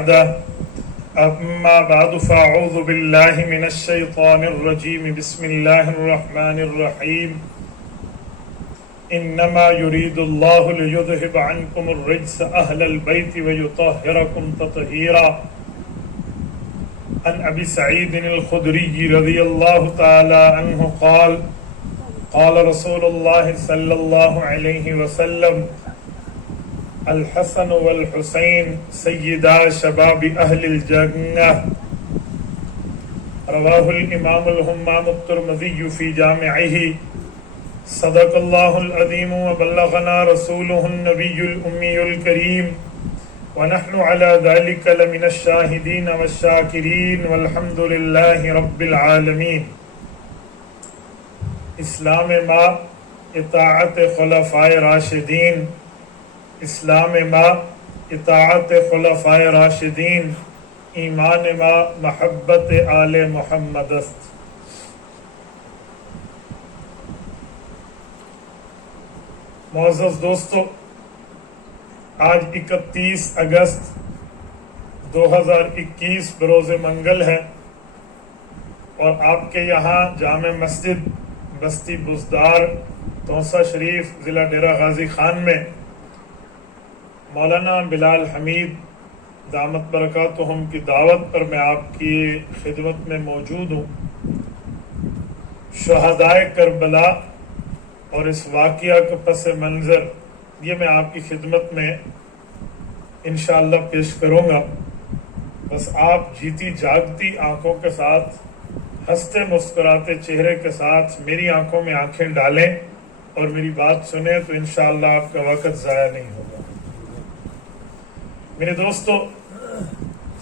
بعده أما بعد فأعوذ بالله من الشيطان الرجيم بسم الله الرحمن الرحيم إنما يريد الله ليذهب عنكم الرجس أهل البيت ويطهركم تطهيرا عن أبي سعيد الخدري رضي الله تعالى عنه قال قال رسول الله صلى الله عليه وسلم الحسن والحسين سيدا شباب أهل الجنة رواه الإمام الهمام الترمذي في جامعه صدق الله العظيم وبلغنا رسوله النبي الأمي الكريم ونحن على ذلك لمن الشاهدين والشاكرين والحمد لله رب العالمين. اسلام ما اطاعت خلفائے راشدین، اسلام ما اطاعت خلفائے راشدین، ایمان ما محبت آل محمد است. معزز دوستو، آج 31 اگست 2021 بروز منگل ہے اور آپ کے یہاں جامع مسجد بستی بزدار توسا شریف ضلع ڈیرہ غازی خان میں مولانا بلال حمید دامت برکاتہم کی دعوت پر میں آپ کی خدمت میں موجود ہوں. شہدائے کربلا اور اس واقعہ کا پس منظر یہ میں آپ کی خدمت میں انشاءاللہ پیش کروں گا. بس آپ جیتی جاگتی آنکھوں کے ساتھ، ہنستے مسکراتے چہرے کے ساتھ میری آنکھوں میں آنکھیں ڈالیں اور میری بات سنیں تو انشاءاللہ آپ کا وقت ضائع نہیں ہوگا. میرے دوستو،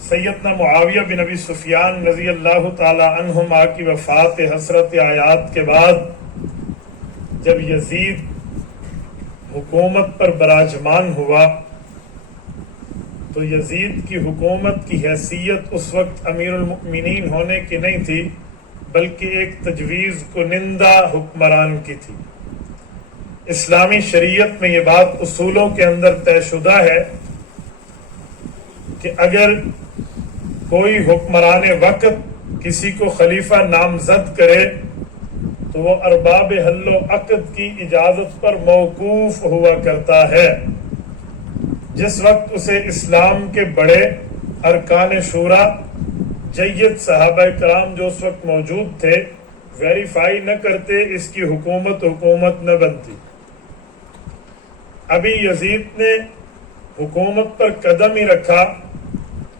سیدنا معاویہ بن ابی سفیان رضی اللہ تعالی عنہما کی وفات حسرت آیات کے بعد جب یزید حکومت پر براجمان ہوا تو یزید کی حکومت کی حیثیت اس وقت امیر المؤمنین ہونے کی نہیں تھی، بلکہ ایک تجویز کنندہ حکمران کی تھی. اسلامی شریعت میں یہ بات اصولوں کے اندر طے شدہ ہے کہ اگر کوئی حکمران وقت کسی کو خلیفہ نامزد کرے تو وہ ارباب حل و عقد کی اجازت پر موقوف ہوا کرتا ہے. جس وقت اسے اسلام کے بڑے ارکان شورا، جید صحابہ کرام جو اس وقت موجود تھے، ویریفائی نہ کرتے، اس کی حکومت نہ بنتی. ابھی یزید نے حکومت پر قدم ہی رکھا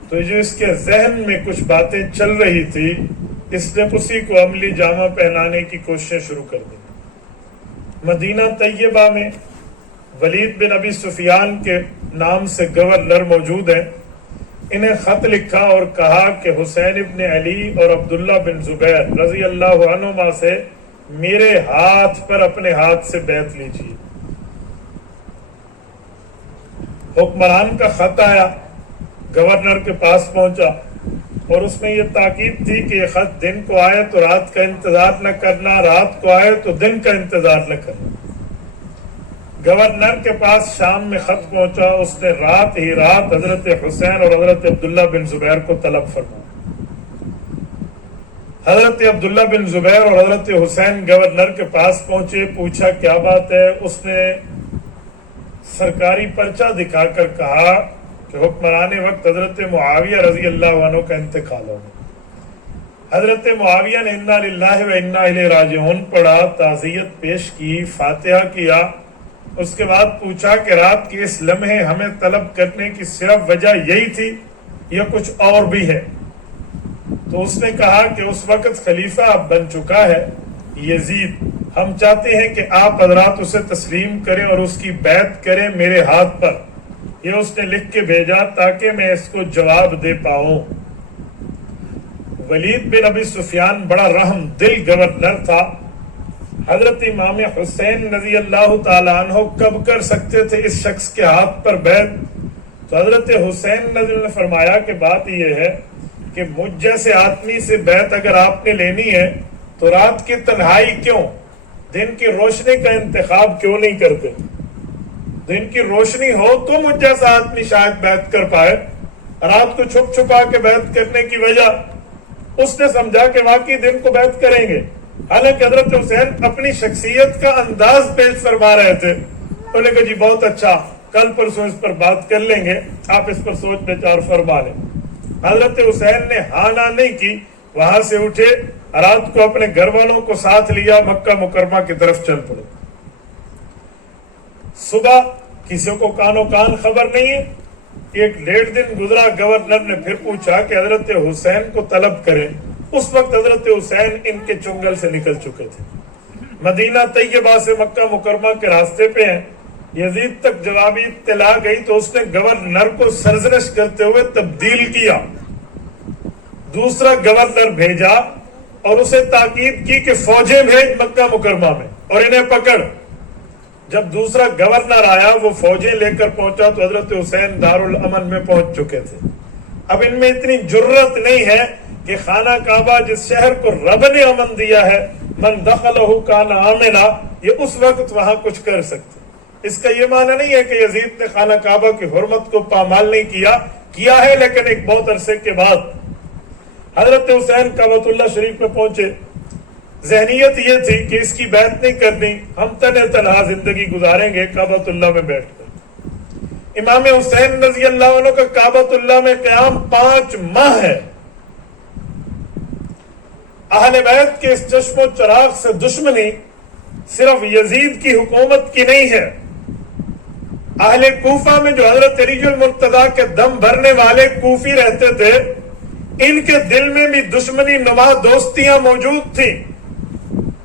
تو جو اس کے ذہن میں کچھ باتیں چل رہی تھی، اس نے اسی کو عملی جامہ پہنانے کی کوششیں شروع کر دی. مدینہ طیبہ میں ولید بن ابی سفیان کے نام سے گورنر موجود ہیں. انہیں خط لکھا اور کہا کہ حسین ابن علی اور عبداللہ بن زبیر رضی اللہ عنہما سے میرے ہاتھ پر اپنے ہاتھ سے بیعت لیجیے. حکمران کا خط آیا، گورنر کے پاس پہنچا اور اس میں یہ تاکید تھی کہ یہ خط دن کو آئے تو رات کا انتظار نہ کرنا، رات کو آئے تو دن کا انتظار نہ کرنا. گورنر کے پاس شام میں خط پہنچا، اس نے رات ہی رات حضرت حسین اور حضرت عبداللہ بن زبیر کو طلب فرمایا. حضرت عبداللہ بن زبیر اور حضرت حسین گورنر کے پاس پہنچے، پوچھا کیا بات ہے. اس نے سرکاری پرچہ دکھا کر کہا کہ حکمران وقت حضرت معاویہ رضی اللہ عنہ کا انتقال ہو گیا. حضرت معاویہ نے انا للہ و انا الیہ راجعون پڑھا، تعزیت پیش کی، فاتحہ کیا. اس کے بعد پوچھا کہ رات کے اس لمحے ہمیں طلب کرنے کی صرف وجہ یہی تھی یا کچھ اور بھی ہے؟ تو اس نے کہا کہ اس وقت خلیفہ اب بن چکا ہے یزید، ہم چاہتے ہیں کہ آپ حضرات اسے تسلیم کریں اور اس کی بیعت کریں میرے ہاتھ پر. یہ اس نے لکھ کے بھیجا تاکہ میں اس کو جواب دے پاؤں. ولید بن ابی سفیان بڑا رحم دل گورنر تھا. حضرت امام حسین رضی اللہ تعالیٰ عنہ کب کر سکتے تھے اس شخص کے ہاتھ پر بیعت؟ تو حضرت حسین رضی اللہ نے فرمایا کہ بات یہ ہے کہ مجھ جیسے آدمی سے بیعت اگر آپ نے لینی ہے تو رات کی تنہائی کیوں، دن کی روشنی کا انتخاب کیوں نہیں کرتے؟ دن کی روشنی ہو تو مجھ جیسا آدمی شاید بیعت کر پائے. رات کو چھپ چھپا کے بیعت کرنے کی وجہ اس نے سمجھا کہ واقعی دن کو بیعت کریں گے، حالانکہ حضرت حسین اپنی شخصیت کا انداز پیش فرما رہے تھے۔ انہوں نے کہا جی بہت اچھا، کل پرسوں اس پر بات کر لیں گے، آپ اس پر سوچ بچار فرما لیں۔ حضرت حسین نے ہاں نہ نہیں کی، وہاں سے اٹھے، رات کو اپنے گھر والوں کو ساتھ لیا، مکہ مکرمہ کی طرف چل پڑے۔ صبح کسی کو کانوں کان خبر نہیں ہے، ایک 1.5 دن گزرا، گورنر نے پھر پوچھا کہ حضرت حسین کو طلب کریں۔ اس وقت حضرت حسین ان کے چنگل سے نکل چکے تھے، مدینہ طیبہ سے مکہ مکرمہ کے راستے پہ ہیں۔ یزید تک جوابی اطلاع گئی تو اس نے گورنر کو سرزنش کرتے ہوئے تبدیل کیا، دوسرا گورنر بھیجا اور اسے تاکید کی کہ فوجیں بھیج مکہ مکرمہ میں اور انہیں پکڑ۔ جب دوسرا گورنر آیا، وہ فوجیں لے کر پہنچا تو حضرت حسین دارالامن میں پہنچ چکے تھے۔ اب ان میں اتنی جرت نہیں ہے کہ خانہ کعبہ جس شہر کو رب نے امن دیا ہے، من دخلہ کان آمنا، یہ اس وقت وہاں کچھ کر سکتے۔ اس کا یہ معنی نہیں ہے کہ یزید نے خانہ کعبہ کی حرمت کو پامال نہیں کیا ہے، لیکن ایک بہت عرصے کے بعد حضرت حسین کعبۃ اللہ شریف میں پہنچے۔ ذہنیت یہ تھی کہ اس کی بیعت نہیں کرنی، ہم تنہا زندگی گزاریں گے کعبۃ اللہ میں بیٹھ کر۔ امام حسین رضی اللہ عنہ کا کعبۃ اللہ میں قیام 5 ماہ ہے۔ اہل بیت کے اس چشم و چراغ سے دشمنی صرف یزید کی حکومت کی نہیں ہے۔ اہل کوفہ میں جو حضرت علی المرتضیٰ کے دم بھرنے والے کوفی رہتے تھے، ان کے دل میں بھی دشمنی نما دوستیاں موجود تھیں۔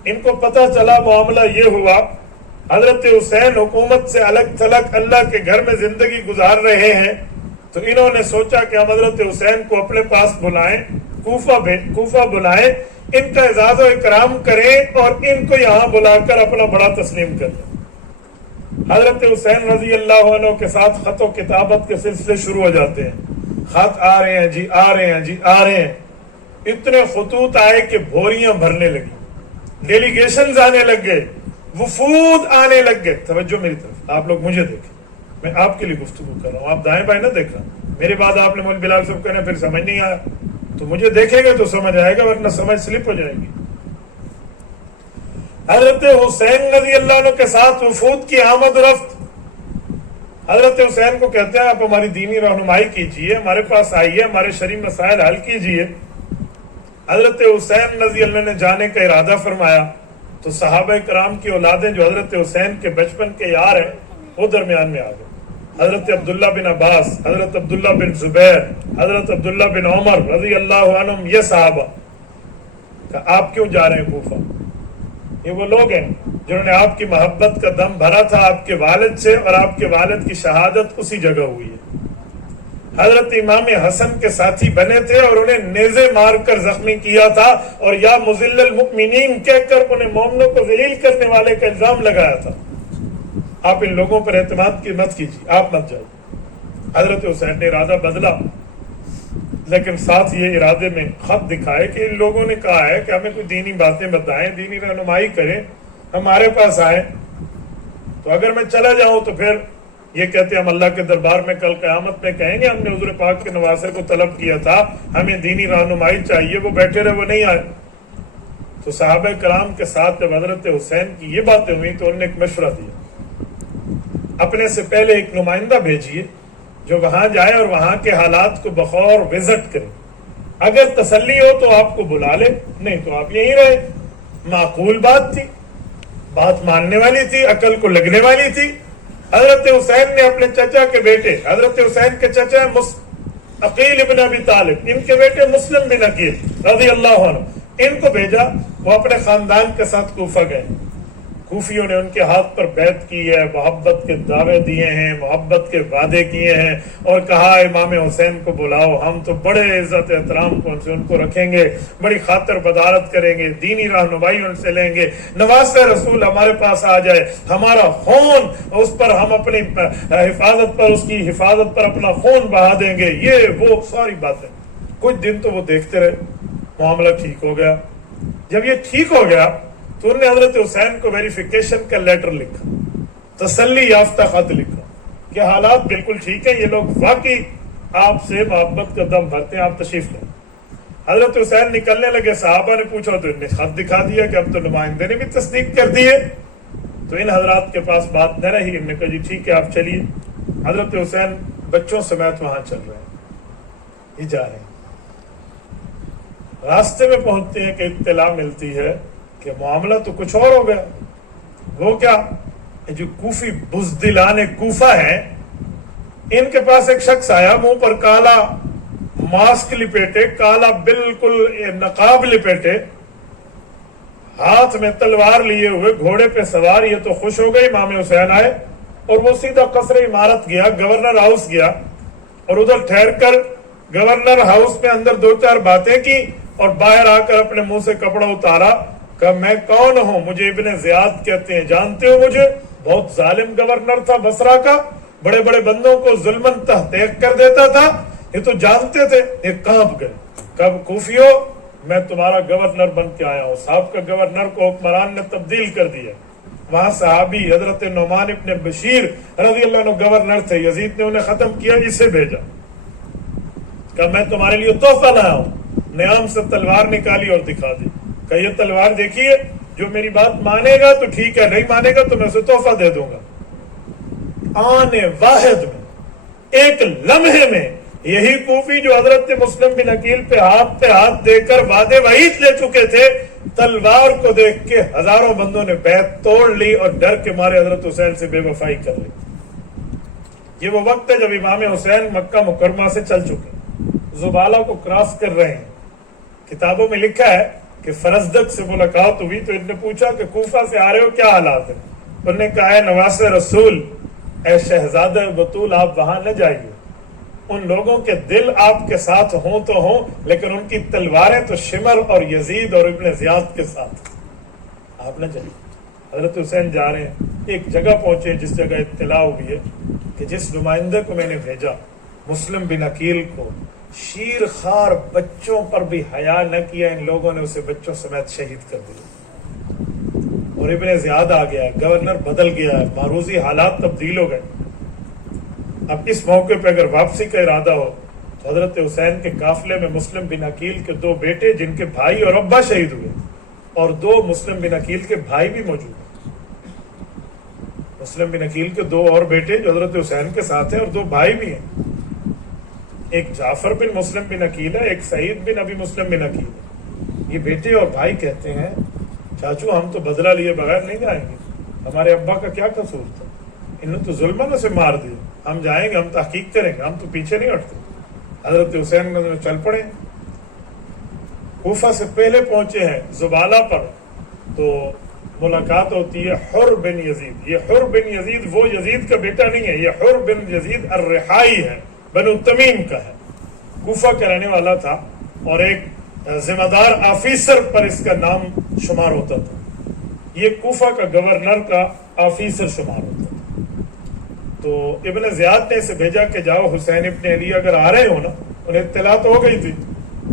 ان کو پتہ چلا معاملہ یہ ہوا، حضرت حسین حکومت سے الگ تھلگ اللہ کے گھر میں زندگی گزار رہے ہیں، تو انہوں نے سوچا کہ ہم حضرت حسین کو اپنے پاس بلائیں، کوفہ بلائیں، ان کا اعزاز و اکرام کریں اور ان کو یہاں بلا کر اپنا بڑا تسلیم کر دیں۔ حضرت حسین رضی اللہ عنہ کے ساتھ خط و کتابت کے سلسلے شروع ہو جاتے ہیں، خط آ رہے ہیں جی، آ رہے ہیں جی، آ رہے ہیں۔ اتنے خطوط آئے کہ بھوریاں بھرنے لگی، ڈیلیگیشنز آنے لگ گئے، وفود آنے لگ گئے۔ توجہ میری طرف، آپ لوگ مجھے دیکھیں، میں آپ کے لیے گفتگو کر رہا ہوں، آپ دائیں بائیں نہ دیکھ رہا ہوں۔ میرے بعد آپ نے مول بلال صاحب کہنا پھر سمجھ نہیں آیا، تو مجھے دیکھیں گے تو سمجھ آئے گا، ورنہ سمجھ سلپ ہو جائے گی۔ حضرت حسین رضی اللہ عنہ کے ساتھ وفود کی آمد و رفت۔ حضرت حسین کو کہتے ہیں آپ ہماری دینی رہنمائی کیجئے، ہمارے پاس آئیے، ہمارے شرعی مسائل حل کیجئے۔ حضرت حسین رضی اللہ عنہ نے جانے کا ارادہ فرمایا تو صحابہ کرام کی اولادیں جو حضرت حسین کے بچپن کے یار ہیں وہ درمیان میں آ گئے۔ حضرت عبداللہ بن عباس، حضرت عبداللہ بن زبیر، حضرت عبداللہ بن عمر رضی اللہ عنہم، یہ صحابہ کہ آپ کیوں جا رہے ہیں کوفہ؟ یہ وہ لوگ ہیں جنہوں نے آپ کی محبت کا دم بھرا تھا آپ کے والد سے، اور آپ کے والد کی شہادت اسی جگہ ہوئی ہے۔ حضرت امام حسن کے ساتھی بنے تھے اور انہیں نیزے مار کر زخمی کیا تھا، اور یا مذل المؤمنین کہہ کر انہیں مومنوں کو ذلیل کرنے والے کا الزام لگایا تھا۔ آپ ان لوگوں پر اعتماد کی مت کیجیے، آپ مت جائیے۔ حضرت حسین نے ارادہ بدلا، لیکن ساتھ یہ ارادے میں خط دکھائے کہ ان لوگوں نے کہا ہے کہ ہمیں کوئی دینی باتیں بتائیں، دینی رہنمائی کریں، ہمارے پاس آئیں۔ تو اگر میں چلا جاؤں تو پھر یہ کہتے ہیں ہم اللہ کے دربار میں کل قیامت میں کہیں گے ہم نے حضور پاک کے نواسے کو طلب کیا تھا، ہمیں دینی رہنمائی چاہیے، وہ بیٹھے رہے، وہ نہیں آئے۔ تو صحابہ کرام کے ساتھ جب حضرت حسین کی یہ باتیں ہوئی تو انہوں نے ایک مشورہ دیا، اپنے سے پہلے ایک نمائندہ بھیجیے جو وہاں جائے اور وہاں کے حالات کو بخور وزٹ کرے، اگر تسلی ہو تو آپ کو بلا لے، نہیں تو آپ یہیں رہے۔ معقول بات تھی، بات ماننے والی تھی، عقل کو لگنے والی تھی۔ حضرت حسین نے اپنے چچا کے بیٹے، حضرت حسین کے چچا عقیل ابن ابی طالب، ان کے بیٹے مسلم بن عقیل رضی اللہ عنہ، ان کو بھیجا، وہ اپنے خاندان کے ساتھ کوفہ گئے۔ کوفیوں نے ان کے ہاتھ پر بیعت کی ہے، محبت کے دعوے دیے ہیں، محبت کے وعدے کیے ہیں، اور کہا امام حسین کو بلاؤ، ہم تو بڑے عزت احترام سے ان کو رکھیں گے، بڑی خاطر بدارت کریں گے، دینی رہنمائی ان سے لیں گے، نواسہ رسول ہمارے پاس آ جائے، ہمارا خون اس پر، ہم اپنی حفاظت پر، اس کی حفاظت پر اپنا خون بہا دیں گے، یہ وہ ساری باتیں۔ کچھ دن تو وہ دیکھتے رہے، معاملہ ٹھیک ہو گیا۔ جب یہ ٹھیک ہو گیا تو انہوں نے حضرت حسین کو ویریفیکیشن کا لیٹر لکھا، تسلی یافتہ خط لکھا کہ حالات بالکل ٹھیک ہیں، یہ لوگ واقعی آپ سے محبت کا دم بھرتے ہیں, آپ تشریف لیں. حضرت حسین نکلنے لگے, صحابہ نے پوچھا تو انہیں خط دکھا دیا کہ اب تو نمائندے نے بھی تصدیق کر دی ہے. تو ان حضرات کے پاس بات نہ رہی, انہوں نے کہا جی ٹھیک ہے آپ چلیے. حضرت حسین بچوں سمیت وہاں چل رہے ہیں, یہ جا رہے ہیں. راستے میں پہنچتے ہیں کہ اطلاع ملتی ہے کہ معاملہ تو کچھ اور ہو گیا. وہ کیا, جو کوفی بزدلان کوفہ ہیں, ان کے پاس ایک شخص آیا, منہ پر کالا ماسک لپیٹے, کالا بالکل نقاب لپیٹے, ہاتھ میں تلوار لیے ہوئے, گھوڑے پہ سوار. یہ تو خوش ہو گئے امام حسین آئے, اور وہ سیدھا قصر عمارت گیا, گورنر ہاؤس گیا, اور ادھر ٹھہر کر گورنر ہاؤس میں اندر 2-4 باتیں کی, اور باہر آ کر اپنے منہ سے کپڑا اتارا. کہ میں کون ہوں, مجھے ابن زیاد کہتے ہیں, جانتے ہو مجھے؟ بہت ظالم گورنر تھا بصرہ کا, بڑے بڑے بندوں کو ظلمن تحقیق کر دیتا تھا. یہ تو جانتے تھے. یہ کانپ گئے. کب کوفیو, میں تمہارا گورنر بن کے آیا ہوں. صاحب کا گورنر کو حکمران نے تبدیل کر دیا. وہاں صحابی حضرت نعمان ابن بشیر رضی اللہ عنہ گورنر تھے, یزید نے انہیں ختم کیا, اسے بھیجا. کہ میں تمہارے لیے تحفہ لایا ہوں. نیام سے تلوار نکالی اور دکھا دی. کہ یہ تلوار دیکھیے, جو میری بات مانے گا تو ٹھیک ہے, نہیں مانے گا تو میں اسے تحفہ دے دوں گا. آنے واحد میں, ایک لمحے میں, یہی کوفی جو حضرت مسلم بن عقیل پہ ہاتھ دے کر وعدے وعید لے چکے تھے, تلوار کو دیکھ کے ہزاروں بندوں نے بیعت توڑ لی اور ڈر کے مارے حضرت حسین سے بے وفائی کر لی. یہ وہ وقت ہے جب امام حسین مکہ مکرمہ سے چل چکے, زبالہ کو کراس کر رہے ہیں. کتابوں میں لکھا ہے کہ فرزدق سے ملاقات ہوئی تو انہوں نے پوچھا کہ کوفہ سے آ رہے ہو, کیا حالات ہیں؟ انہوں نے کہا, ہے نواز رسول, اے شہزادہ بطول, آپ وہاں نہ جائیے. ان لوگوں کے دل آپ کے ساتھ ہوں تو ہوں, لیکن ان کی تلواریں تو شمر اور یزید اور ابن زیاد کے ساتھ, آپ نہ جائیے. حضرت حسین جا رہے ہیں, ایک جگہ پہنچے جس جگہ اطلاع ہوئی ہے کہ جس نمائندے کو میں نے بھیجا, مسلم بن عقیل کو, شیر خار بچوں پر بھی حیا نہ کیا, ان لوگوں نے اسے بچوں سمیت شہید کر دیا. اور ابن زیاد آ گیا, گورنر بدل گیا, معروضی حالات تبدیل ہو گئے. اب اس موقع پہ اگر واپسی کا ارادہ ہو تو حضرت حسین کے قافلے میں مسلم بن عقیل کے 2 بیٹے, جن کے بھائی اور ابا شہید ہوئے, اور 2 مسلم بن عقیل کے بھائی بھی موجود ہیں. مسلم بن عقیل کے 2 اور بیٹے جو حضرت حسین کے ساتھ ہیں, اور 2 بھائی بھی ہیں. ایک جعفر بن مسلم بن عقیل ہے, ایک سعید بن ابی مسلم بن عقیل ہے. یہ بیٹے اور بھائی کہتے ہیں, چاچو ہم تو بدلہ لیے بغیر نہیں جائیں گے, ہمارے ابا کا کیا قصور تھا, انہوں نے تو ظلمن سے مار دیا, ہم جائیں گے, ہم تحقیق کریں گے, ہم تو پیچھے نہیں ہٹتے. حضرت حسین چل پڑے. کوفہ سے پہلے پہنچے ہیں زبالہ پر, تو ملاقات ہوتی ہے حر بن یزید. یہ حر بن یزید وہ یزید کا بیٹا نہیں ہے, یہ حر بن یزید الرحائی ہے, بنو تمیم کا ہے, کوفہ کا رہنے والا تھا, اور ایک ذمہ دار آفیسر پر اس کا نام شمار ہوتا تھا. یہ کوفہ کا گورنر کا آفیسر شمار ہوتا تھا. تو ابن زیاد نے اسے بھیجا کہ جاؤ, حسین ابن علی اگر آ رہے ہو نا, انہیں اطلاع تو ہو گئی تھی,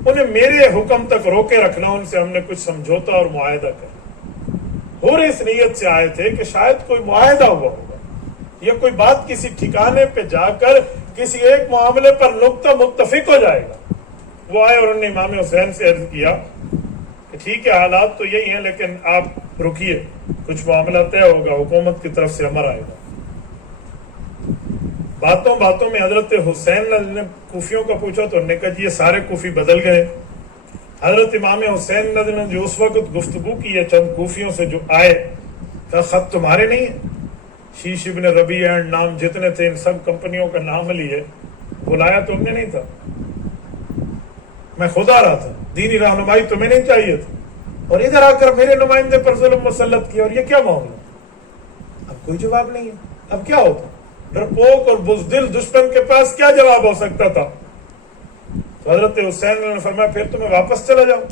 انہیں میرے حکم تک روکے رکھنا, ان سے ہم نے کچھ سمجھوتا اور معاہدہ کر. اور اس نیت سے آئے تھے کہ شاید کوئی معاہدہ ہوا ہوگا, یا کوئی بات کسی ٹھکانے پہ جا کر کسی ایک معاملے پر نقطہ متفق ہو جائے گا. وہ آئے اور انہوں نے امام حسین سے عرض کیا کہ ٹھیک ہے حالات تو یہی ہیں, لیکن آپ رکیے, کچھ معاملہ طے ہوگا, حکومت کی طرف سے امر آئے گا. باتوں باتوں میں حضرت حسین نے کوفیوں کا پوچھا تو انہوں نے کہا جی یہ سارے کوفی بدل گئے. حضرت امام حسین نے جو اس وقت گفتگو کی ہے چند کوفیوں سے جو آئے, کہا خط تمہارے نہیں ہے, شیش ابن ربیع نام جتنے تھے ان سب کمپنیوں کا نام لیے, بلایا تو ہم نے نہیں تھا, میں خود آ رہا تھا, دینی رہنمائی تمہیں نہیں چاہیے تھی, اور ادھر آ کر میرے نمائندے پر ظلم مسلط کیا, اور یہ کیا معاملہ؟ اب کوئی جواب نہیں ہے. اب کیا ہوتا, ڈرپوک اور بزدل دشمن کے پاس کیا جواب ہو سکتا تھا؟ تو حضرت حسین نے فرمایا پھر تو میں واپس چلا جاؤں,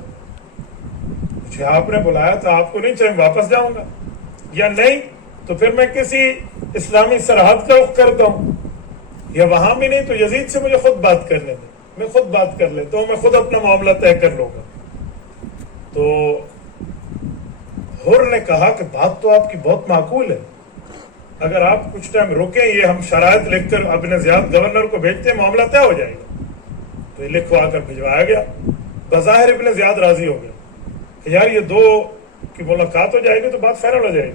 مجھے آپ نے بلایا تھا, آپ کو نہیں چاہیے واپس جاؤں گا, یا نہیں تو پھر میں کسی اسلامی سرحد کا رخ کرتا ہوں, یا وہاں بھی نہیں تو یزید سے مجھے خود بات کر لیتے, میں خود بات کر لیتا ہوں, میں خود اپنا معاملہ طے کر لوں گا. تو حر نے کہا کہ بات تو آپ کی بہت معقول ہے, اگر آپ کچھ ٹائم رکیں، یہ ہم شرائط لکھ کر ابن زیاد گورنر کو بھیجتے ہیں، معاملہ طے ہو جائے گا. تو یہ لکھوا کر بھجوایا گیا. بظاہر ابن زیاد راضی ہو گیا کہ یار یہ دو کی ملاقات ہو جائے گی تو بات فائنل ہو جائے گی.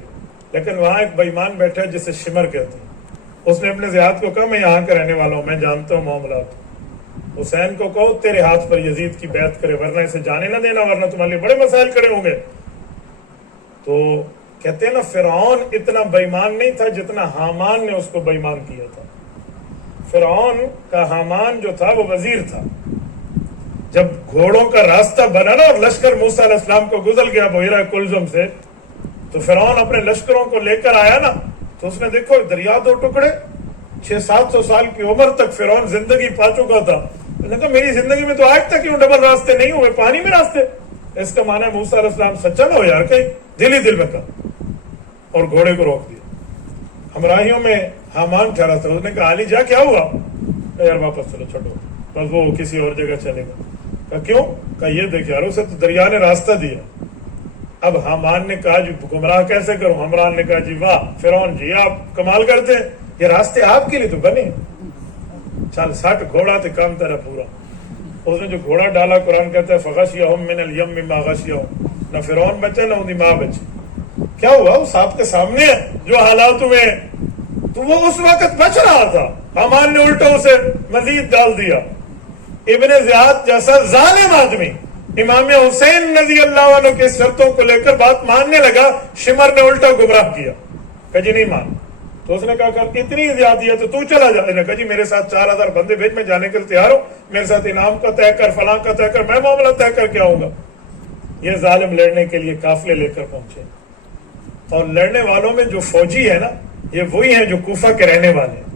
لیکن وہاں ایک بے ایمان بیٹھا ہے جسے شمر کہتے ہیں. اس نے ابن زیاد کو کہا میں یہاں کا رہنے والا ہوں، میں جانتا ہوں معاملات. حسین کو کہو تیرے ہاتھ پر یزید کی بیعت کرے، ورنہ اسے جانے نہ دینا، ورنہ تمہارے لیے بڑے مسائل کھڑے ہوں گے. تو کہتے ہیں نا فرعون اتنا بے ایمان نہیں تھا جتنا حامان نے اس کو بے ایمان کیا تھا. فرعون کا حامان جو تھا وہ وزیر تھا. جب گھوڑوں کا راستہ بنا نا اور لشکر موسیٰ علیہ السلام کو گزر گیا بحیرہ کلزم سے، تو فرعون اپنے لشکروں کو لے کر آیا نا، تو اس نے دیکھو دریا دو ٹکڑے، 600-700 سال کی عمر تک فرعون زندگی پا چکا تھا. اس نے کہا میری زندگی میں تو آج تک کیوں ڈبل راستے نہیں ہوئے، پانی میں راستے. اس کا معنی ہے موسیٰ علیہ السلام سچا نہ ہو یار کہیں، دل ہی دل میں کہا اور گھوڑے کو روک دیا. ہمراہیوں میں حامان ٹھہرا تھا. اس نے کہا علی جا کیا ہوا؟ کہا یار واپس چلو، چھوڑو بس، وہ کسی اور جگہ چلے گا. کہا کیوں؟ کہا یہ دیکھ یار اسے تو دریا نے راستہ دیا. اب حامان نے کہا جی گمراہ کیسے کروں؟ حمران نے کہا جی واہ فرعون جی آپ کمال کرتے ہیں، یہ راستے آپ کے لیے تو بنے. چل 60 گھوڑا تھے کام تیرا پورا. اس نے جو گھوڑا ڈالا قرآن کہتا ہے فغشیہم من الیم ما غشیہم، نہ فرعون بچا نہ ان کی ماں بچی. کیا ہوا؟ اس آپ کے سامنے ہے جو حالات ہوئے، تو وہ اس وقت بچ رہا تھا. حامان نے الٹا اسے مزید ڈال دیا. ابن زیاد جیسا ظالم آدمی امام حسین رضی اللہ عنہ کے شرطوں کو لے کر بات ماننے لگا، شمر نے الٹا گمراہ کیا. کہ جی نہیں مان. تو اس نے کہا کہ اتنی زیادتی ہے تو چلا جا. نے کہا جی میرے ساتھ 4000 بندے بھیج، میں جانے کے لیے تیار ہوں، میرے ساتھ انعام کا طے کر، فلاں کا طے کر، میں معاملہ طے کر کے آؤں گا. یہ ظالم لڑنے کے لیے قافلے لے کر پہنچے، اور لڑنے والوں میں جو فوجی ہے نا یہ وہی ہیں جو کوفہ کے رہنے والے ہیں.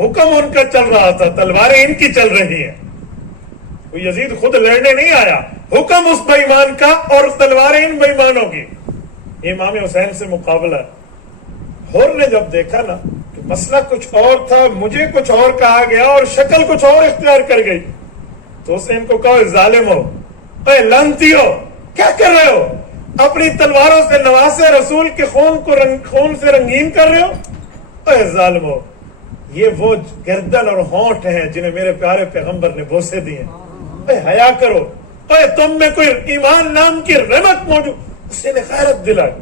حکم ان کا چل رہا تھا، تلواریں ان کی چل رہی ہیں. یزید خود لڑنے نہیں آیا، حکم اس بے ایمان کا اور تلواریں ان بے ایمانوں کی. امام حسین سے مقابلہ ہے. ہور نے جب دیکھا نا کہ مسئلہ کچھ اور تھا، مجھے کچھ اور کہا گیا اور شکل کچھ اور اختیار کر گئی، تو اس نے ان کو کہا ظالم ہو، اے لعنتی ہو، کیا کر رہے ہو؟ اپنی تلواروں سے نواسے رسول کے خون سے رنگین کر رہے ہو. اے ظالم ہو، یہ وہ گردن اور ہونٹ ہیں جنہیں میرے پیارے پیغمبر نے بوسے دیے. اے حیا کرو، اے تم میں کوئی ایمان نام کی رحمت موجود. اس نے غیرت دلائی.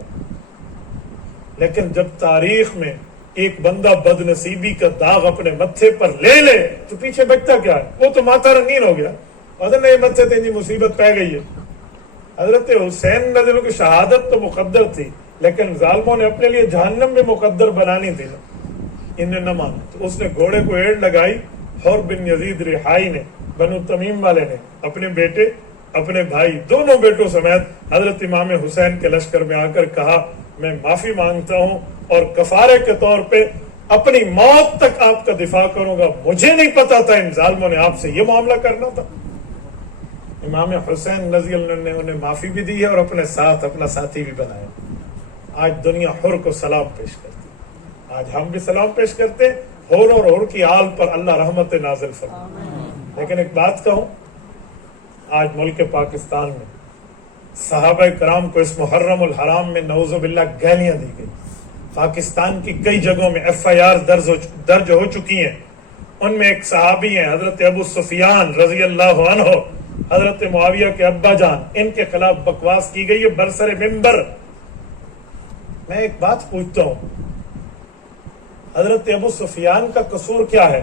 لیکن جب تاریخ میں ایک بندہ بد نصیبی کا داغ اپنے متھے پر لے لے تو پیچھے بچتا کیا ہے؟ وہ تو ماتھا رنگین ہو گیا. حضرت نے متھے تے جی مصیبت پہ گئی ہے. حضرت حسین رضی اللہ کی شہادت تو مقدر تھی، لیکن ظالموں نے اپنے لیے جہنم میں مقدر بنانی تھی نا، انہیں نہ مانا. تو اس نے گھوڑے کو ایڑ لگائی. حر بن یزید رحائی نے، بنو تمیم والے نے، اپنے بیٹے اپنے بھائی دونوں بیٹوں سمیت حضرت امام حسین کے لشکر میں آ کر کہا میں معافی مانگتا ہوں اور کفارے کے طور پہ اپنی موت تک آپ کا دفاع کروں گا. مجھے نہیں پتا تھا ان ظالموں نے آپ سے یہ معاملہ کرنا تھا. امام حسین رضی اللہ عنہ نے انہیں معافی بھی دی ہے اور اپنے ساتھ اپنا ساتھی بھی بنایا. آج دنیا حر کو سلام پیش کرتی، آج ہم بھی سلام پیش کرتے. حر اور حر کی آل پر اللہ رحمت نازل فرمائے. لیکن ایک بات کہوں، آج ملک پاکستان میں صحابہ کرام کو اس محرم الحرام میں نعوذ باللہ گالیاں دی گئی. پاکستان کی کئی جگہوں میں FIR درج ہو چکی ہیں. ان میں ایک صحابی ہیں حضرت ابو سفیان رضی اللہ عنہ، حضرت معاویہ کے ابا جان، ان کے خلاف بکواس کی گئی ہے برسر منبر. میں ایک بات پوچھتا ہوں، حضرت ابو سفیان کا قصور کیا ہے؟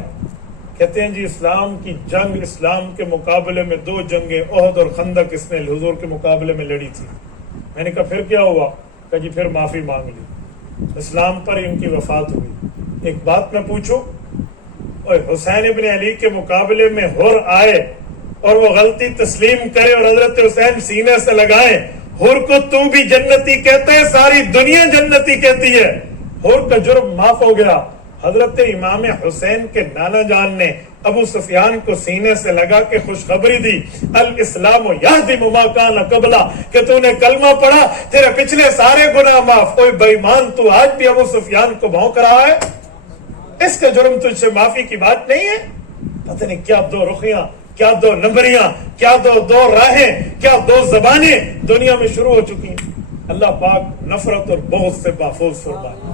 کہتے ہیں جی اسلام کی جنگ، اسلام کے مقابلے میں 2 جنگیں احد اور خندق اس نے حضور کے مقابلے میں لڑی تھی. میں نے کہا پھر کیا ہوا؟ کہ جی پھر معافی مانگ لی، اسلام پر ان کی وفات ہوئی. ایک بات میں پوچھوں، اور حسین ابن علی کے مقابلے میں حر آئے اور وہ غلطی تسلیم کرے اور حضرت حسین سینے سے لگائے، حر کو تو بھی جنتی کہتا ہے، ساری دنیا جنتی کہتی ہے. حر کا جرم معاف ہو گیا. حضرت امام حسین کے نانا جان نے ابو سفیان کو سینے سے لگا کے خوشخبری دی، الاسلام یہدم ما کان قبلہ، کہ تو نے کلمہ پڑھا تیرے پچھلے سارے گناہ معاف. کوئی بے ایمان تو آج بھی ابو سفیان کو بھونک رہا ہے، اس کا جرم تجھ سے معافی کی بات نہیں ہے. پتہ نہیں کیا 2 رخیاں، کیا 2 نمبریاں، کیا دو راہیں، کیا 2 زبانیں دنیا میں شروع ہو چکی ہیں. اللہ پاک نفرت اور بغض سے محفوظ فرمائے.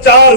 4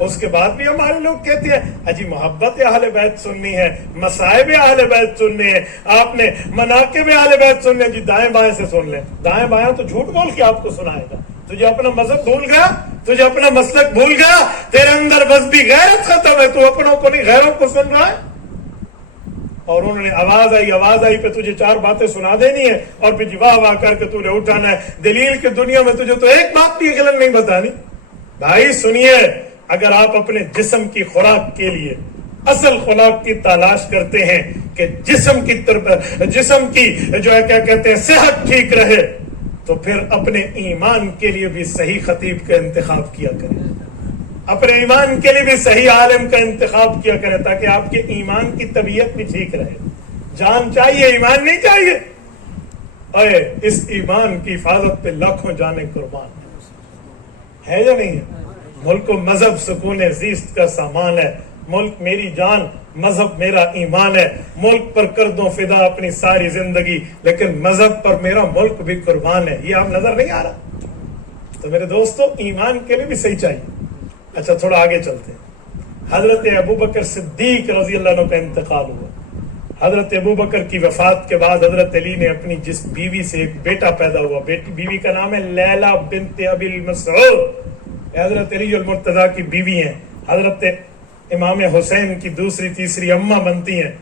اس کے بعد بھی ہمارے لوگ کہتے ہیں اجی محبت اہل بیت سننی ہے، مصائب اہل بیت سننے ہیں، آپ نے مناقب اہل بیت سننے ہیں، جی دائیں بائیں سے سن لیں۔ دائیں بائیں تو جھوٹ بول کے آپ کو سنائے گا۔ تجھے اپنا مذہب بھول گیا، تجھے اپنا مسلک بھول گیا، تیرے اندر بس بھی غیرت ختم ہے، تو اپنوں کو نہیں غیروں کو سن رہا ہے۔ اور انہوں نے آواز آئی پہ تجھے 4 باتیں سنا دینی ہے، اور پھر جی واہ واہ کر کے تجھے اٹھانا ہے۔ دلیل کی دنیا میں تجھے تو ایک بات بھی غلط نہیں بتانی۔ بھائی سنیے، اگر آپ اپنے جسم کی خوراک کے لیے اصل خوراک کی تلاش کرتے ہیں کہ جسم کی جو ہے کیا کہتے ہیں صحت ٹھیک رہے، تو پھر اپنے ایمان کے لیے بھی صحیح خطیب کا انتخاب کیا کریں، اپنے ایمان کے لیے بھی صحیح عالم کا انتخاب کیا کریں، تاکہ آپ کے ایمان کی طبیعت بھی ٹھیک رہے۔ جان چاہیے، ایمان نہیں چاہیے۔ اے اس ایمان کی حفاظت پہ لاکھوں جانیں قربان ہے یا نہیں ہے؟ ملک و مذہب سکون زیست کا سامان ہے۔ ملک میری جان، مذہب میرا ایمان ہے۔ ملک پر کر دوں فدا اپنی ساری زندگی، لیکن مذہب پر میرا ملک بھی قربان ہے۔ یہ آپ نظر نہیں آ رہا؟ تو میرے دوستو، ایمان کے لیے بھی صحیح چاہیے۔ اچھا تھوڑا آگے چلتے ہیں۔ حضرت ابوبکر صدیق رضی اللہ عنہ کا انتقال ہوا۔ حضرت ابوبکر کی وفات کے بعد حضرت علی نے اپنی جس بیوی سے ایک بیٹا پیدا ہوا، بیوی کا نام ہے لیلہ بنت ابی المسعود، حضرت علی المرتضیٰ کی بیوی ہیں، حضرت امام حسین کی دوسری تیسری اماں بنتی ہیں۔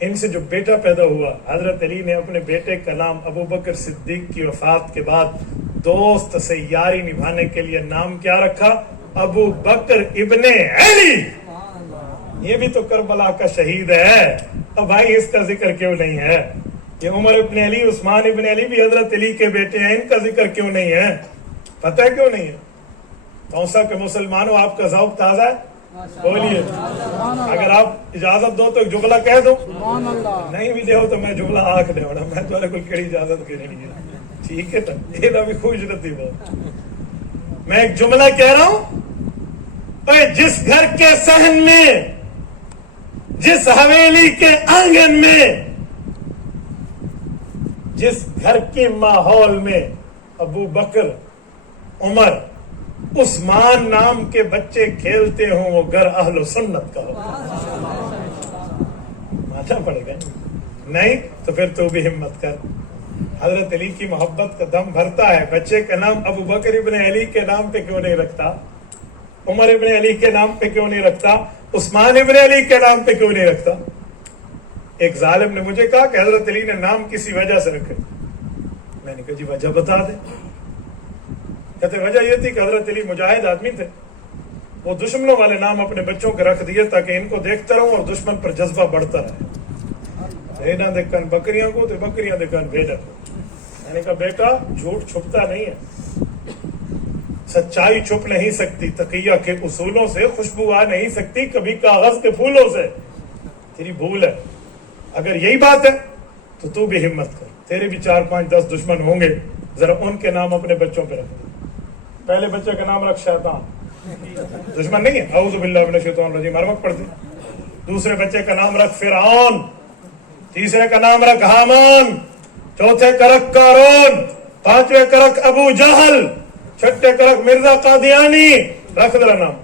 ان سے جو بیٹا پیدا ہوا، حضرت علی نے اپنے بیٹے کا نام ابوبکر صدیق کی وفات کے بعد دوست سے یاری نبھانے کے لیے نام کیا رکھا؟ ابو بکر ابن علی۔ یہ بھی تو کربلا کا شہید ہے، اب بھائی اس کا ذکر کیوں نہیں ہے؟ یہ عمر ابن علی، عثمان ابن علی بھی حضرت علی کے بیٹے ہیں، ان کا ذکر کیوں نہیں ہے؟ پتہ ہے کیوں نہیں ہے؟ توسا کے مسلمانوں، آپ کا ذوق تازہ ہے؟ بولیے، اگر آپ اجازت دو تو ایک جملہ کہہ دو، نہیں بھی دے ہو تو میں جملہ آنکھ دے ہونا، میں تو کوئی کڑی اجازت کے نہیں ہے، ٹھیک ہے نا؟ یہ بھی خوش رہتی بہت۔ میں ایک جملہ کہہ رہا ہوں، جس گھر کے صحن میں، جس حویلی کے آنگن میں، جس گھر کے ماحول میں ابو بکر، عمر، عثمان نام کے بچے کھیلتے ہوں، وہ گھر اہل سنت کا ہو۔ مانا پڑے گا نہیں تو پھر تو بھی ہمت کر۔ حضرت علی کی محبت کا دم بھرتا ہے، بچے کا نام ابو بکر ابن علی کے نام پہ کیوں نہیں رکھتا؟ عمر ابن علی کے نام پہ کیوں نہیں رکھتا؟ عثمان ابن علی کے نام پہ کیوں نہیں رکھتا؟ ایک ظالم نے مجھے کہا کہ حضرت علی نے نام کسی وجہ سے رکھے۔ میں نے کہا جی وجہ بتا دیں۔ کہتے وجہ یہ تھی کہ حضرت علی مجاہد آدمی تھے، وہ دشمنوں والے نام اپنے بچوں کے رکھ دیے تاکہ ان کو دیکھتا رہوں اور دشمن پر جذبہ بڑھتا رہے۔ بھیڑاں دیکھن بکریاں کو تو بکریاں دیکھن بھیڑاں کو۔ میں نے کہا بیٹا جھوٹ چھپتا نہیں ہے، سچائی چھپ نہیں سکتی، تقیہ کے اصولوں سے خوشبو آ نہیں سکتی، کبھی کاغذ کے پھولوں سے۔ تیری بھول ہے، اگر یہی بات ہے تو بھی ہمت کر، تیرے بھی 4 5 10 دشمن ہوں گے، ذرا ان کے نام اپنے بچوں پہ رکھ دے۔ پہلے بچے کا نام رکھ شیطان، دشمن نہیں ہے، اعوذ باللہ من الشیطان الرجیم ہر وقت پڑھتے۔ دوسرے بچے کا نام رکھ فرعون، تیسرے کا نام رکھ حامان، چوتھے کا رکھ قارون، پانچویں کا رکھ ابو جہل، چھٹے کا رکھ مرزا قادیانی، رکھ ذرا نام۔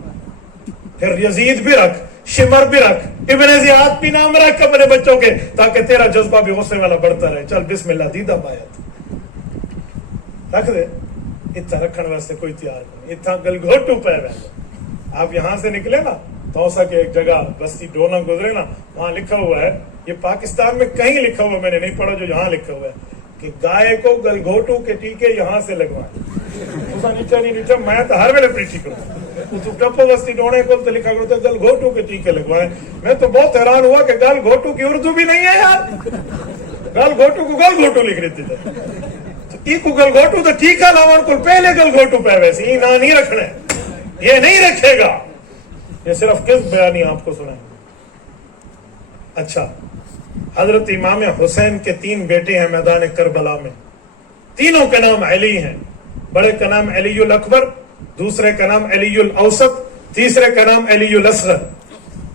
پھر یزید بھی رکھ، شمر بھی رکھ، ابن زیاد بھی نام رکھ اپنے بچوں کے، تاکہ تیرا جذبہ بھی غصے والا بڑھتا رہے۔ چل بسم اللہ دیدہ بایت رکھ دے۔ اتنا رکھنے واسطے کوئی تیار نہیں، اتنا گلگھوٹو پہ ویسے۔ آپ یہاں سے نکلے نا توسا کے ایک جگہ بستی ڈونا گزرے نا، وہاں لکھا ہوا ہے، یہ پاکستان میں کہیں لکھا ہوا میں نے نہیں پڑھا، جو یہاں لکھا ہوا ہے کہ گائے کو گلگھوٹو کے ٹیکے یہاں سے لگوائیں۔ اسا نیچا نہیں نیچا، میں تو ہر ویلے پریچی کروں، تو ٹپو بستی ڈونے کو تو لکھا کرتا گلگھوٹو کے ٹیکے لگوائیں۔ میں تو بہت حیران ہوا کہ گلگھوٹو کی اردو بھی نہیں ہے یار، گلگھوٹو کو گلگھوٹو لکھ رہی تھی۔ کو گلگھوٹو تو ٹھیکا لاون کو پہلے گلگھوٹو پہ ویسے ہی نہ نہیں رکھنا ہے، یہ نہیں رکھے گا، یہ صرف کس بیانی آپ کو سنائیں۔ اچھا، حضرت امام حسین کے 3 بیٹے ہیں میدان کربلا میں، تینوں کا نام علی ہیں۔ بڑے کا نام علی الاکبر، دوسرے کا نام علی الاوسط، تیسرے کا نام علی الاصغر۔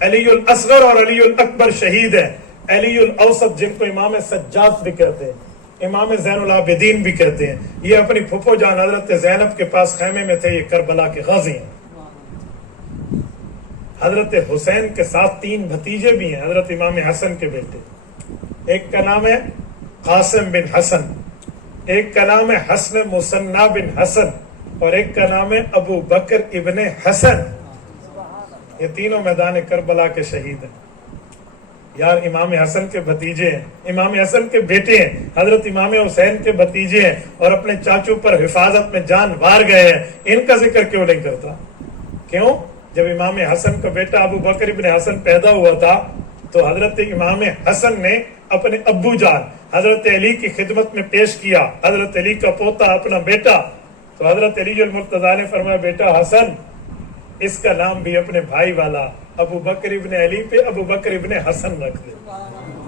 علی الاصغر اور علی الاکبر شہید ہیں۔ علی الاوسط جن کو امام سجاد بھی کہتے ہیں، امام زین العابدین بھی کہتے ہیں، یہ اپنی پھپھو جان حضرت زینب کے پاس خیمے میں تھے، یہ کربلا کے غازی ہیں۔ حضرت حسین کے ساتھ 3 بھتیجے بھی ہیں حضرت امام حسن کے بیٹے. ایک کا نام ہے قاسم بن حسن, ایک کا نام ہے حسن مصنع بن حسن, اور ایک کا نام ہے ابو بکر ابن حسن. یہ تینوں میدان کربلا کے شہید ہیں. یار امام حسن کے بھتیجے ہیں, امام حسن کے بیٹے ہیں, حضرت امام حسین کے بھتیجے ہیں, اور اپنے چاچو پر حفاظت میں جان وار گئے ہیں. ان کا ذکر کیوں نہیں کرتا؟ کیوں؟ جب امام حسن کا بیٹا ابو بکر ابن حسن پیدا ہوا تھا تو حضرت امام حسن نے اپنے ابو جان حضرت علی کی خدمت میں پیش کیا, حضرت علی کا پوتا اپنا بیٹا. تو حضرت علی المرتضیٰ نے فرمایا بیٹا حسن, اس کا نام بھی اپنے بھائی والا ابو بکر ابن علی پہ ابو بکر ابن حسن رکھ دے.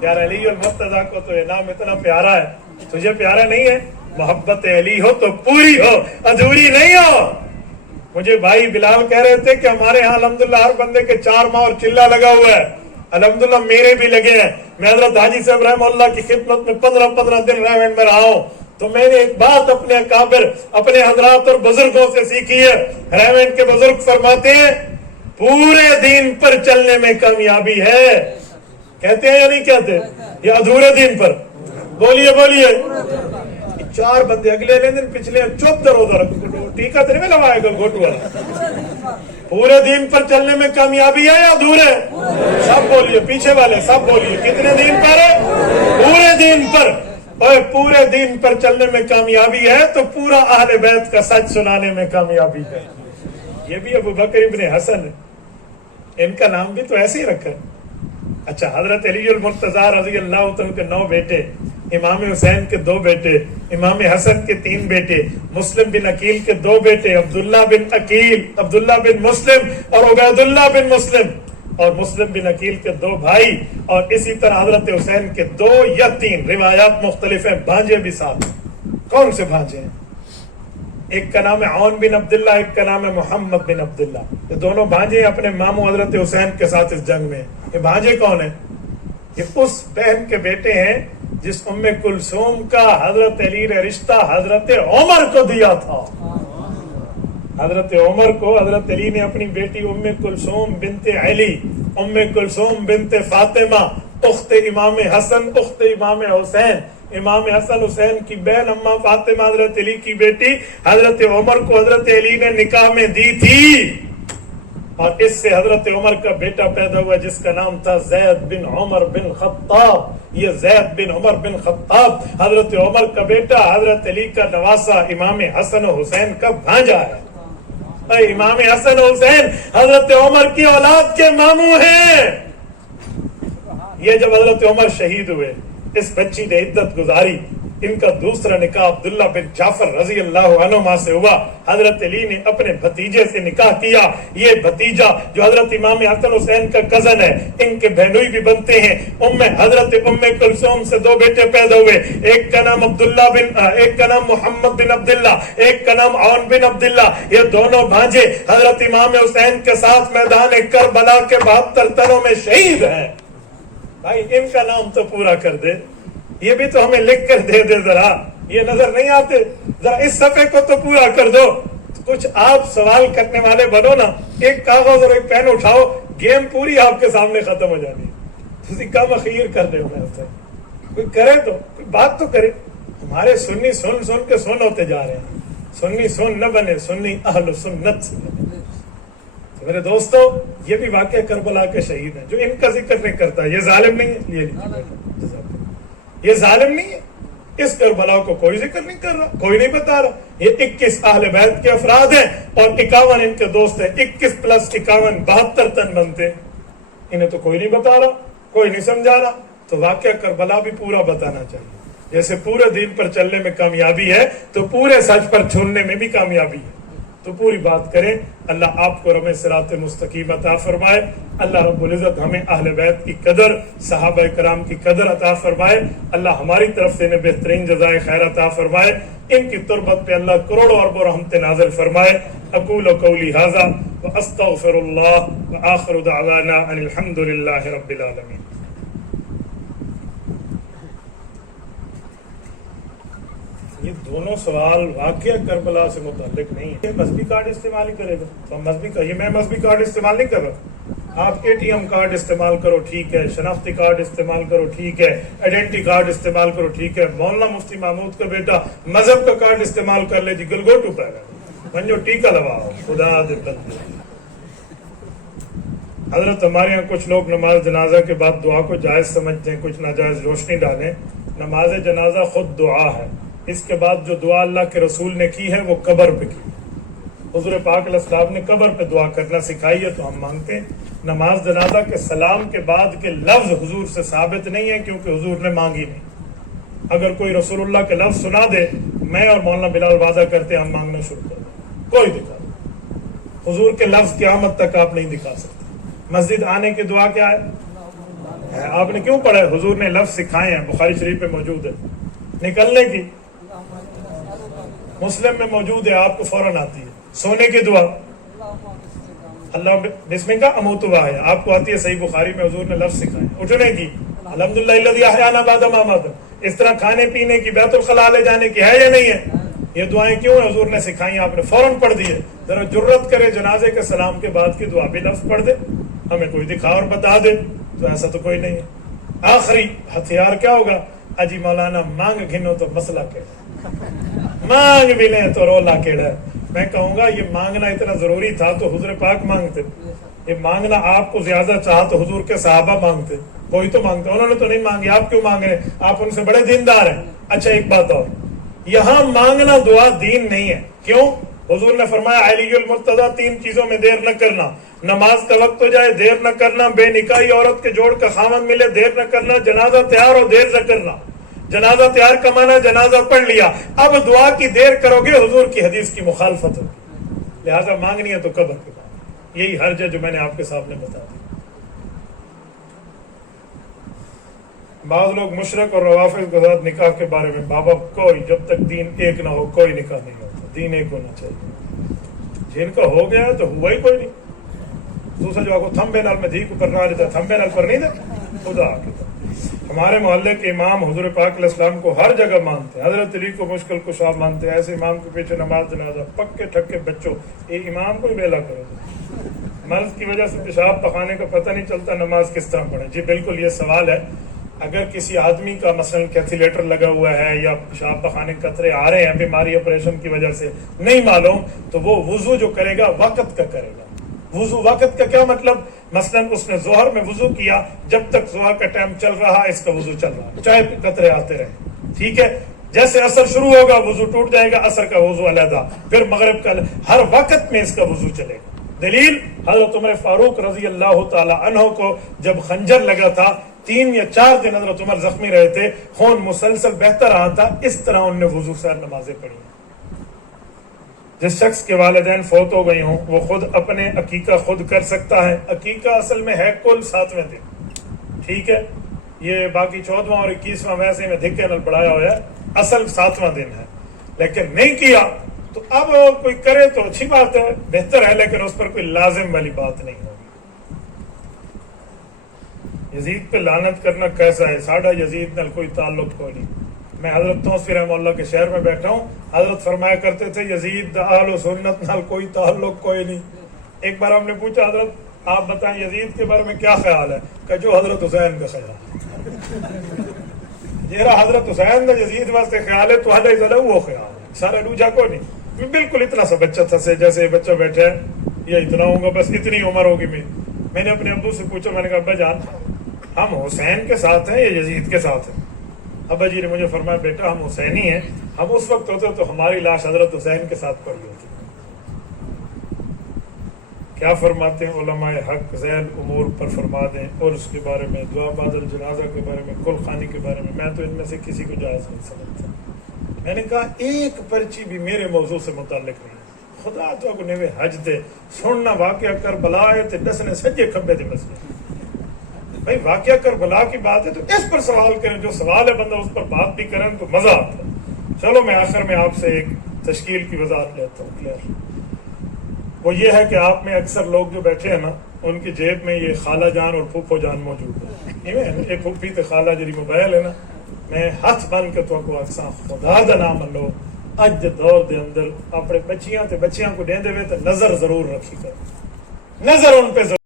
یار علی المرتضیٰ کو تو یہ نام اتنا پیارا ہے, تجھے پیارا نہیں ہے؟ محبت علی ہو تو پوری ہو, ادھوری نہیں ہو. مجھے بھائی بلال کہہ رہے تھے کہ ہمارے ہاں الحمدللہ ہر بندے کے 4 ماہ اور چلہ لگا ہوا ہے. الحمدللہ میرے بھی لگے ہیں. میں حضرت حاجی صاحب رحمہ اللہ کی خدمت میں 15 دن ریونڈ میں رہا ہوں, تو میں نے ایک بات اپنے اکابر اپنے حضرات اور بزرگوں سے سیکھی ہے. ریونڈ کے بزرگ فرماتے ہیں پورے دین پر چلنے میں کامیابی ہے. کہتے ہیں یا نہیں کہتے؟ یا ادھورے دین پر؟ بولیے بولیے. 4 بندے اگلے دن پچھلے چپ در ادھر ٹیکا تیرے میں لگائے گا گھوٹو والا. پورے دین پر چلنے میں کامیابی ہے یا ادھورے؟ سب بولیے, پیچھے والے سب بولیے. کتنے دین پر ہے؟ پورے دین پر. اور پورے دین پر چلنے میں کامیابی ہے تو پورا اہل بیت کا سچ سنانے میں کامیابی ہے. یہ بھی ابو بکر ابن حسن ہے, ان کا نام بھی تو ایسے ہی رکھا. اچھا, حضرت علی المرتضیٰ رضی اللہ عنہ کے 9 بیٹے, امام حسین کے 2 بیٹے, امام حسن کے 3 بیٹے, مسلم بن عقیل کے 2 بیٹے, عبداللہ بن عقیل, عبداللہ بن مسلم اور عبید اللہ بن مسلم, اور مسلم بن عقیل کے 2 بھائی, اور اسی طرح حضرت حسین کے 2 یا 3 روایات مختلف ہیں. بھانجے بھی ساتھ. کون سے بھانجے ہیں؟ ایک کا نام ہے عون بن عبداللہ, ایک کا نام ہے محمد بن عبداللہ. یہ دونوں بھانجے اپنے ماموں حضرت حسین کے ساتھ اس جنگ میں. یہ بھانجے کون ہیں؟ یہ اس بہن کے بیٹے ہیں جس ام کلثوم کا حضرت علی نے رشتہ حضرت عمر کو دیا تھا. حضرت عمر کو حضرت علی نے اپنی بیٹی ام کلثوم بنت علی, ام کلثوم بنت فاطمہ, اخت امام حسن, اخت امام حسین, امام حسن حسین کی بہن اما فاطمہ حضرت علی کی بیٹی, حضرت عمر کو حضرت علی نے نکاح میں دی تھی. اور اس سے حضرت عمر کا بیٹا پیدا ہوا جس کا نام تھا زید بن عمر بن خطاب. یہ زید بن عمر بن خطاب حضرت عمر کا بیٹا, حضرت علی کا نواسا, امام حسن و حسین کا بھانجا ہے. امام حسن و حسین حضرت عمر کی اولاد کے ماموں ہیں. یہ جب حضرت عمر شہید ہوئے, اس بچی نے عدت گزاری. ان کا دوسرا نکاح عبداللہ بن جعفر رضی اللہ عنہما سے ہوا. حضرت علی نے اپنے بھتیجے سے نکاح کیا. یہ بھتیجا جو حضرت امام حسن حسین کا کزن ہے, ان کے بہنوئی بھی بنتے ہیں. حضرت ام کلثوم سے 2 بیٹے پیدا ہوئے. ایک کا نام ایک کا نام محمد بن عبداللہ, ایک کا نام عون بن عبداللہ. یہ دونوں بھانجے حضرت امام حسین کے ساتھ میدان کربلا کے 72 تنوں میں شہید ہیں. بھائی ان کا نام تو پورا کر دے. یہ بھی تو ہمیں لکھ کر دے دے ذرا, یہ نظر نہیں آتے. ذرا اس صفحے کو تو پورا کر دو. کچھ آپ سوال کرنے والے بنو نا, ایک کاغذ اور ایک پین اٹھاؤ, گیم پوری آپ کے سامنے ختم ہو جانی. کسی کم اخیر کر دے. کوئی کرے تو کوئی بات تو کرے. ہمارے سنی سن سن کے سن ہوتے جا رہے ہیں. سنی سن نہ بنے, سنی اہل سنت سے بنے. میرے دوستو, یہ بھی واقعہ کربلا کے شہید ہیں جو ان کا ذکر نہیں کرتا. یہ ظالم نہیں ہے, یہ ظالم نہیں ہے. اس کربلا کو کوئی ذکر نہیں کر رہا, کوئی نہیں بتا رہا. یہ 21 اہل بیت کے افراد ہیں اور 51 ان کے دوست ہیں. 21 + 51 72 تن بنتے ہیں. انہیں تو کوئی نہیں بتا رہا, کوئی نہیں سمجھا رہا. تو واقعہ کربلا بھی پورا بتانا چاہیے. جیسے پورے دین پر چلنے میں کامیابی ہے تو پورے سچ پر چھوڑنے میں بھی کامیابی ہے. تو پوری بات کریں. اللہ آپ کو رمے صراط مستقیم عطا فرمائے. اللہ رب العزت ہمیں اہل بیت کی قدر, صحابہ کرام کی قدر عطا فرمائے. اللہ ہماری طرف سے انہیں بہترین جزائے خیر عطا فرمائے. ان کی تربت پہ اللہ کروڑوں اربوں رحمت نازل فرمائے. اقول قولی ھذا واستغفر اللہ وآخر دعوانا ان الحمد للہ رب العالمین. یہ دونوں سوال واقعہ کربلا سے متعلق نہیں ہے. مذہبی کارڈ استعمال ہی کرے گا تو میں مذہبی کارڈ استعمال نہیں کر رہا. آپ ATM کارڈ استعمال کرو ٹھیک ہے, شناختی کارڈ استعمال کرو ٹھیک ہے, آئیڈینٹی کارڈ استعمال کرو ٹھیک ہے, مولانا مفتی محمود کا بیٹا مذہب کا کارڈ استعمال کر لے جی گلگوٹو پہ منجو ٹیکا لواؤ خدا دے بندے. حضرت ہمارے یہاں کچھ لوگ نماز جنازہ کے بعد دعا کو جائز سمجھتے ہیں, کچھ ناجائز روشنی ڈالیں. نماز جنازہ خود دعا ہے, اس کے بعد جو دعا اللہ کے رسول نے کی ہے وہ قبر پہ کی. حضور پاک علیہ السلام نے قبر پہ دعا کرنا سکھائی ہے تو ہم مانگتے ہیں. نماز جنازہ کے سلام کے بعد کے لفظ حضور سے ثابت نہیں ہے کیونکہ حضور نے مانگی نہیں. اگر کوئی رسول اللہ کے لفظ سنا دے, میں اور مولانا بلال وعدہ کرتے ہیں ہم مانگنا شروع کر دیں. کوئی دکھا دیں, حضور کے لفظ قیامت تک آپ نہیں دکھا سکتے. مسجد آنے کی دعا کیا ہے؟ آپ نے کیوں پڑھا ہے؟ حضور نے لفظ سکھائے ہیں, بخاری شریف میں موجود ہے. نکلنے کی مسلم میں موجود ہے, آپ کو فوراً آتی ہے. سونے کی دعا اللہ بسم کا اموتوا ہے, آپ کو آتی ہے. صحیح بخاری میں حضور نے لفظ سکھائے. اٹھنے کی الحمدللہ الذی احیانا بعد ما اماتنا. اس طرح کھانے پینے کی, بیت الخلاء لے جانے کی ہے یا نہیں ہے؟ یہ دعائیں کیوں ہیں؟ حضور نے سکھائی, آپ نے فوراً پڑھ دی ہے. ذرا جرت کرے جنازے کے سلام کے بعد کی دعا بھی لفظ پڑھ دے, ہمیں کوئی دکھا اور بتا دے. تو ایسا تو کوئی نہیں ہے. آخری ہتھیار کیا ہوگا؟ اجی مولانا مانگ گھنو تو مسئلہ کیڑا, مانگ بھی لیں تو رولا کیڑا. میں کہوں گا یہ مانگنا اتنا ضروری تھا تو حضور پاک مانگتے. یہ مانگنا آپ کو زیادہ چاہا تو حضور کے صحابہ مانگتے. کوئی تو مانگتے, انہوں نے تو نہیں مانگی, آپ کیوں مانگ رہے؟ آپ ان سے بڑے دیندار ہیں. اچھا ایک بات اور, یہاں مانگنا دعا دین نہیں ہے. کیوں؟ حضور نے فرمایا علی المرتضی, 3 چیزوں میں دیر نہ کرنا. نماز کا وقت ہو جائے دیر نہ کرنا, بے نکاحی عورت کے جوڑ کا خامن ملے دیر نہ کرنا, جنازہ تیار ہو دیر نہ کرنا. جنازہ تیار کا معنی جنازہ پڑھ لیا, اب دعا کی دیر کرو گے حضور کی حدیث کی مخالفت ہوگی. لہذا مانگنی ہے تو قبر کے بعد. یہی حرج ہے جو میں نے آپ کے سامنے بتا دیا. بعض لوگ مشرک اور روافض کے ساتھ نکاح کے بارے میں, بابا کوئی جب تک دین ایک نہ ہو کوئی نکاح نہیں ہوتا. دین ایک ہونا چاہیے. جن کا ہو گیا تو ہوا ہی کوئی نہیں. دوسرا جو آپ کو تھمبے نال میں دھی کو کرنا دیتا ہے, تھمبے نال پر نہیں دے خدا کی. ہمارے محلے کے امام حضور پاک علیہ السلام کو ہر جگہ مانتے ہیں, حضرت علی کو مشکل کشا مانتے ہیں. ایسے امام کے پیچھے نماز جنازہ پکے ٹھکے بچوں, یہ امام کو ہی ویلا کرو. مرض کی وجہ سے پیشاب پخانے کا پتہ نہیں چلتا, نماز کس طرح پڑھیں؟ جی بالکل یہ سوال ہے. اگر کسی آدمی کا مثلا کیتھیلیٹر لگا ہوا ہے یا پیشاب پخانے قطرے آ رہے ہیں بیماری آپریشن کی وجہ سے نہیں معلوم, تو وہ وضو جو کرے گا وقت کا کرے گا. وضو وقت کا کیا مطلب؟ مثلا اس نے ظہر میں وضو کیا, جب تک ظہر کا ٹائم چل رہا اس کا وضو چل رہا, چاہے قطرے آتے رہے, ٹھیک ہے. جیسے عصر شروع ہوگا وضو ٹوٹ جائے گا, عصر کا وضو علیحدہ, پھر مغرب کا, ہر وقت میں اس کا وضو چلے گا. دلیل حضرت عمر فاروق رضی اللہ تعالی عنہ کو جب خنجر لگا تھا 3 یا 4 دن حضرت عمر زخمی رہے تھے, خون مسلسل بہتا رہا تھا, اس طرح انہوں نے وضو سے نمازیں پڑھی. جس شخص کے والدین فوت ہو گئی ہوں وہ خود اپنے عقیقہ خود کر سکتا ہے. عقیقہ اصل میں ہے کل 7ویں دن, ٹھیک ہے. یہ باقی 14واں اور 21واں ویسے میں دھکے نال پڑھایا ہوا ہے, اصل 7واں دن ہے. لیکن نہیں کیا تو اب کوئی کرے تو اچھی بات ہے, بہتر ہے, لیکن اس پر کوئی لازم والی بات نہیں ہوگی. یزید پہ لعنت کرنا کیسا ہے؟ ساڈا یزید نال کوئی تعلق کوئی نہیں. میں حضرت توسی رحمہ اللہ کے شہر میں بیٹھا ہوں, حضرت فرمایا کرتے تھے یزید اہل و سنت نال کوئی تعلق کوئی نہیں. ایک بار ہم نے پوچھا حضرت آپ بتائیں یزید کے بارے میں کیا خیال ہے؟ کہ جو حضرت حسین کا خیال جیرا حضرت حسین کا یزید واسطے خیال ہے تو ہڈا ہی وہ خیال ہے, سارا روجا کوئی نہیں. بالکل اتنا سا بچہ تھا سے جیسے بچہ بیٹھے یا اتنا ہوں گا, بس اتنی عمر ہوگی. میں نے اپنے ابو سے پوچھا, میں نے کہا ابا جان ہم حسین کے ساتھ ہیں یا یزید کے ساتھ ہیں؟ ابا جی نے مجھے فرمایا بیٹا ہم حسینی ہیں, ہم اس وقت ہوتے تو ہماری لاش حضرت حسین کے ساتھ پڑی ہوتی. کیا فرماتے ہیں علماء حق ذیل امور پر فرما دیں, اور اس کے بارے میں دعا بعد الجنازہ کے بارے میں, کل خانی کے بارے میں. میں تو ان میں سے کسی کو جائز نہیں سمجھتا. میں نے کہا ایک پرچی بھی میرے موضوع سے متعلق نہیں. خدا تو کو نوے حج دے سننا واقعہ کربلا تے دسنے سجے کھبے دے مسئلے. بھائی واقعہ کربلا کی بات ہے تو اس پر سوال کریں, جو سوال ہے بندہ اس پر بات بھی کریں تو مزہ آتا ہے. چلو میں آخر میں آپ سے ایک تشکیل کی وضاحت لیتا ہوں کلیئر. وہ یہ ہے کہ آپ میں اکثر لوگ جو بیٹھے ہیں نا ان کی جیب میں یہ خالہ جان اور پھوپھو جان موجود ہے. یہ پھوپھی تے خالہ جی موبائل ہے نا, میں ہاتھ بن کے تو کو اکثر خدا دا نام لو اج دور دے اندر اپنے بچیاں تے بچیاں کو دے دے تو نظر ضرور رکھی کر, نظر ان پہ ضرور